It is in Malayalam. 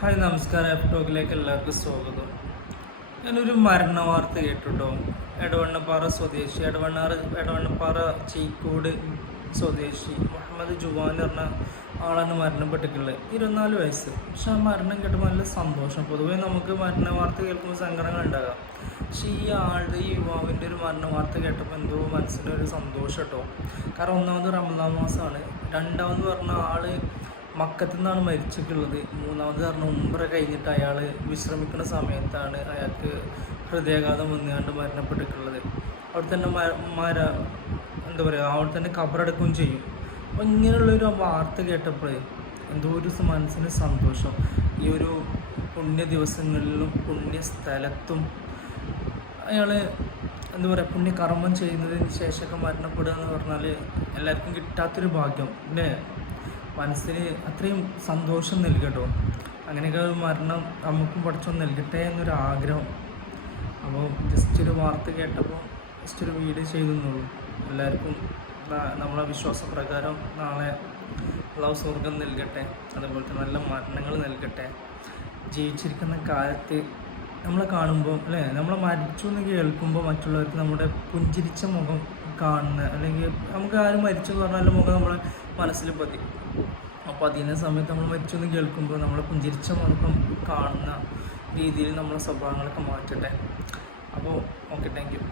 ഹായ് നമസ്കാരം. എഫ് ടോക്കിലേക്ക് എല്ലാവർക്കും സ്വാഗതം. ഞാനൊരു മരണ വാർത്ത കേട്ടുട്ടോ. എടവണ്ണപ്പാറ സ്വദേശി എടവണ്ണപ്പാറ ചീക്കോട് സ്വദേശി മുഹമ്മദ് ജുവാൻ പറഞ്ഞ ആളാണ് മരണപ്പെട്ടിട്ടുള്ളത്. 24 വയസ്സ്. പക്ഷെ ആ മരണം കേട്ടപ്പോൾ നല്ല സന്തോഷം. പൊതുവേ നമുക്ക് മരണ വാർത്ത കേൾക്കുമ്പോൾ സങ്കടങ്ങൾ ഉണ്ടാകാം. പക്ഷെ ഈ യുവാവിൻ്റെ ഒരു മരണ വാർത്ത കേട്ടപ്പോൾ എന്തോ മനസ്സിനൊരു സന്തോഷം കേട്ടോ. കാരണം ഒന്നാമത് റമദാൻ മാസമാണ്, രണ്ടാമത് പറഞ്ഞ ആള് മക്കത്തു നിന്നാണ് മരിച്ചിട്ടുള്ളത്, മൂന്നാമത് പറഞ്ഞ ഉംറ കഴിഞ്ഞിട്ട് അയാൾ വിശ്രമിക്കുന്ന സമയത്താണ് അയാൾക്ക് ഹൃദയാഘാതം വന്നുകൊണ്ട് മരണപ്പെട്ടിട്ടുള്ളത്. അവിടെ തന്നെ എന്താ പറയുക, അവിടെ തന്നെ ഖബറടക്കുകയും ചെയ്യും. അപ്പോൾ ഇങ്ങനെയുള്ളൊരു വാർത്ത കേട്ടപ്പോൾ എന്തോ ഒരു മനസ്സിന് സന്തോഷം. ഈ ഒരു പുണ്യ ദിവസങ്ങളിലും പുണ്യ സ്ഥലത്തും അയാൾ എന്താ പറയുക, പുണ്യകർമ്മം ചെയ്യുന്നതിന് ശേഷമൊക്കെ മരണപ്പെടുക എന്ന് പറഞ്ഞാൽ എല്ലാവർക്കും കിട്ടാത്തൊരു ഭാഗ്യം അല്ലേ. മനസ്സിന് അത്രയും സന്തോഷം നൽകട്ടോ. അങ്ങനെയൊക്കെ ഒരു മരണം നമുക്കും പഠിച്ചോ നൽകട്ടെ എന്നൊരു ആഗ്രഹം. അപ്പോൾ ജസ്റ്റ് ഒരു വാർത്ത കേട്ടപ്പോൾ ജസ്റ്റ് ഒരു വീഡിയോ ചെയ്തെന്നുള്ളൂ. എല്ലാവർക്കും നമ്മളെ വിശ്വാസപ്രകാരം നാളെ അള്ളാഹു സ്വർഗം നൽകട്ടെ, അതുപോലെ തന്നെ നല്ല മരണങ്ങൾ നൽകട്ടെ. ജീവിച്ചിരിക്കുന്ന കാലത്ത് നമ്മളെ കാണുമ്പോൾ അല്ലേ, നമ്മളെ മരിച്ചു എന്ന് കേൾക്കുമ്പോൾ മറ്റുള്ളവർക്ക് നമ്മുടെ പുഞ്ചിരിച്ച മുഖം കാണുന്ന, അല്ലെങ്കിൽ നമുക്ക് ആരും മരിച്ചു എന്ന് പറഞ്ഞാലും മുഖം നമ്മളെ മനസ്സിൽ പതി. അപ്പോൾ അതിൻ്റെ സമയത്ത് നമ്മൾ മരിച്ചെന്ന് കേൾക്കുമ്പോൾ നമ്മളെ പുഞ്ചിരിച്ച മുഖം കാണുന്ന രീതിയിൽ നമ്മളെ സ്വഭാവങ്ങളൊക്കെ മാറ്റട്ടെ. അപ്പോൾ ഓക്കെ, താങ്ക് യു.